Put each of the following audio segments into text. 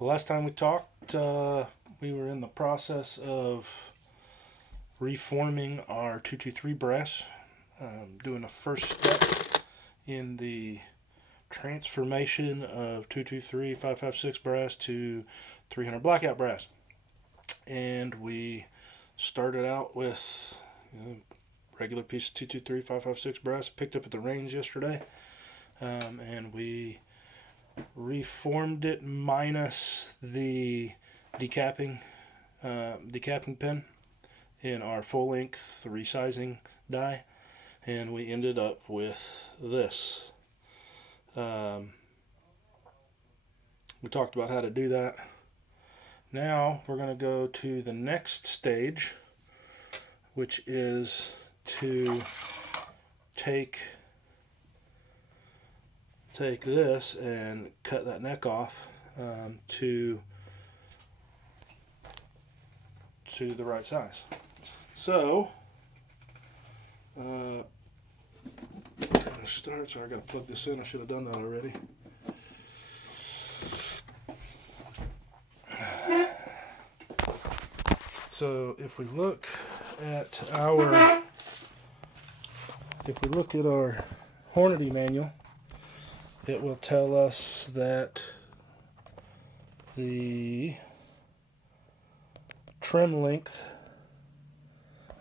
The last time we talked, we were in the process of reforming our 223 brass, doing the first step in the transformation of 223 556 brass to 300 blackout brass. And we started out with regular piece of 223 556 brass, picked up at the range yesterday, and we reformed it minus the decapping pin in our full length resizing die, and we ended up with this. We talked about how to do that. Now we're going to go to the next stage, which is to take this and cut that neck off to the right size. So start. So I got to plug this in. I should have done that already. So if we look at our Hornady manual, it will tell us that the trim length,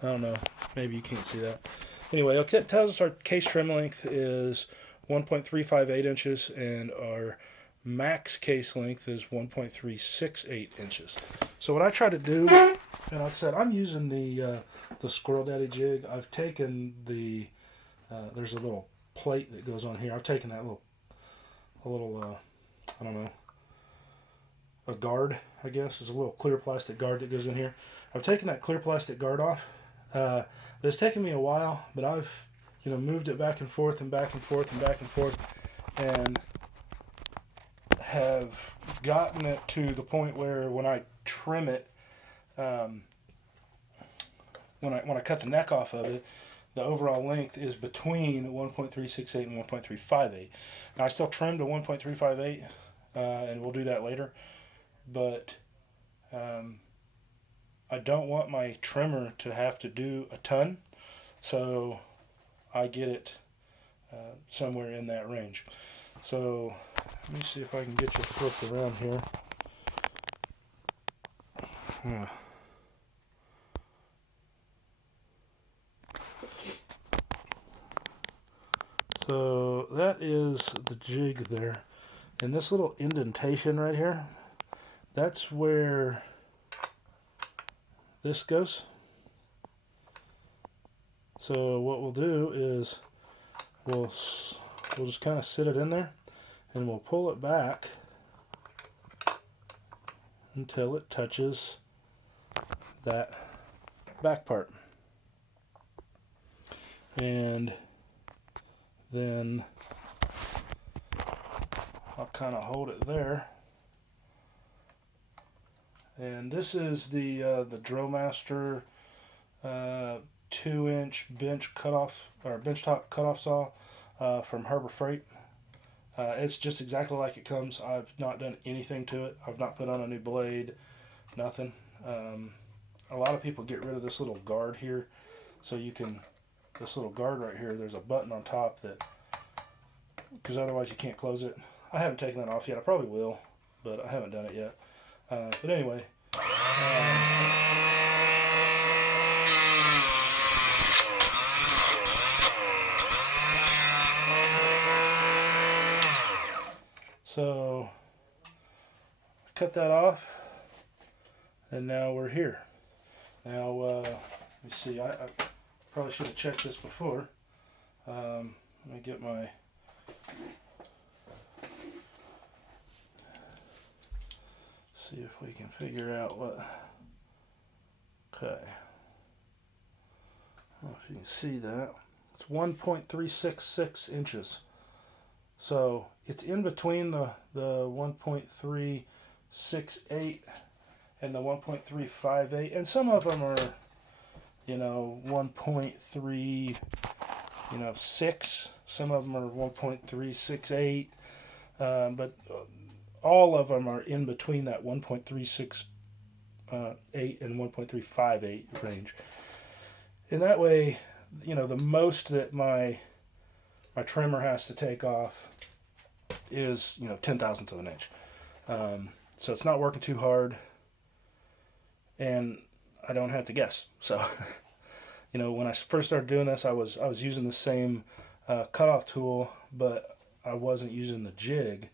I don't know, maybe you can't see that. Anyway, it tells us our case trim length is 1.358 inches and our max case length is 1.368 inches. So what I try to do, and like I said, I'm using the Squirrel Daddy jig. I've taken there's a little plate that goes on here. I've taken that I don't know, a guard, I guess. It's a little clear plastic guard that goes in here. I've taken that clear plastic guard off. It's taken me a while, but I've moved it back and forth and back and forth and back and forth, and have gotten it to the point where when I trim it, when I cut the neck off of it, the overall length is between 1.368 and 1.358. Now I still trim to 1.358, and we'll do that later, but I don't want my trimmer to have to do a ton, so I get it somewhere in that range. So let me see if I can get you flipped around here. So that is the jig there. And this little indentation right here, that's where this goes. So what we'll do is we'll just kind of sit it in there, and we'll pull it back until it touches that back part. And then I'll kind of hold it there. And this is the Drillmaster 2-inch bench top cutoff saw from Harbor Freight. It's just exactly like it comes. I've not done anything to it. I've not put on a new blade, nothing. A lot of people get rid of this little guard here, so this little guard right here, there's a button on top because otherwise you can't close it. I haven't taken that off yet. I probably will, but I haven't done it yet. But anyway, so cut that off, and now we're here. Now let me see. I probably should have checked this before. Let me get my see if we can figure out what. Okay. I don't know if you can see that. It's 1.366 inches. So it's in between the 1.368 and the 1.358, and some of them are 1.36. Some of them are 1.368. But all of them are in between that 1.368 and 1.358 range. And that way, you know, the most that my trimmer has to take off is, you know, 0.010 of an inch. So it's not working too hard, and I don't have to guess. So, you know, when I first started doing this, I was using the same cutoff tool, but I wasn't using the jig,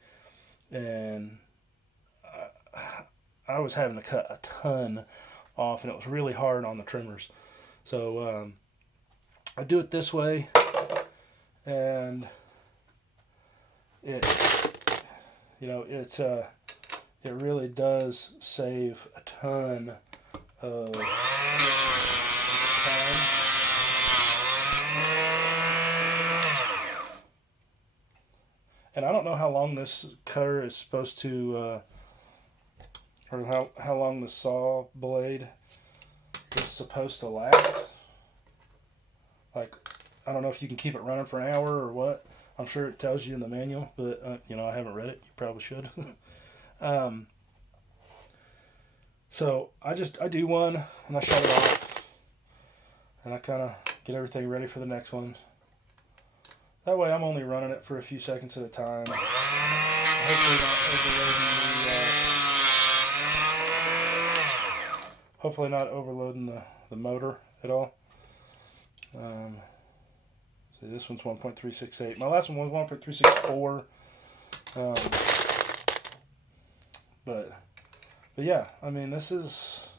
and I was having to cut a ton off, and it was really hard on the trimmers. So I do it this way, and it, you know, it really does save a ton of time. And I don't know how long this cutter is supposed to, or how long the saw blade is supposed to last. Like, I don't know if you can keep it running for an hour or what. I'm sure it tells you in the manual, but you know, I haven't read it. You probably should. So I do one and I shut it off, and I kind of get everything ready for the next one. That way I'm only running it for a few seconds at a time. Hopefully not overloading the motor at all. See, this one's 1.368. My last one was 1.364. But yeah, I mean, this is,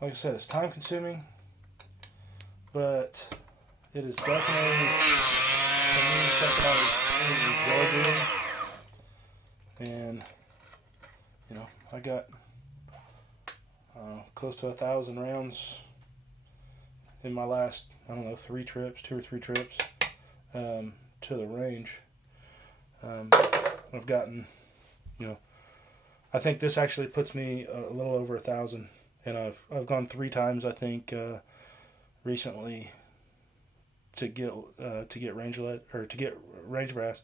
like I said, it's time consuming, but it is definitely, for me, something I really enjoy doing. And, you know, I got close to 1,000 rounds in my last, I don't know, 2 or 3 trips to the range. I've gotten, you know, I think this actually puts me a little over 1,000, and I've gone 3 times, I think, recently to get range lead, or to get range brass.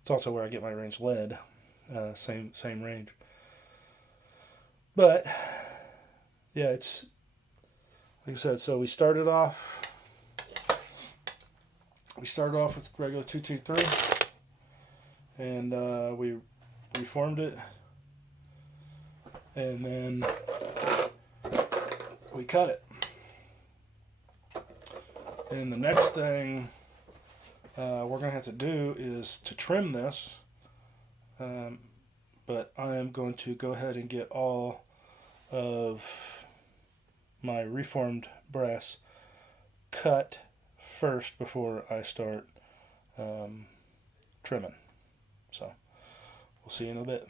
It's also where I get my range lead, same range. But yeah, it's like I said. So we started off with regular 223, and we reformed it, and then we cut it. And the next thing we're going to have to do is to trim this, but I am going to go ahead and get all of my reformed brass cut first before I start trimming. So we'll see you in a bit.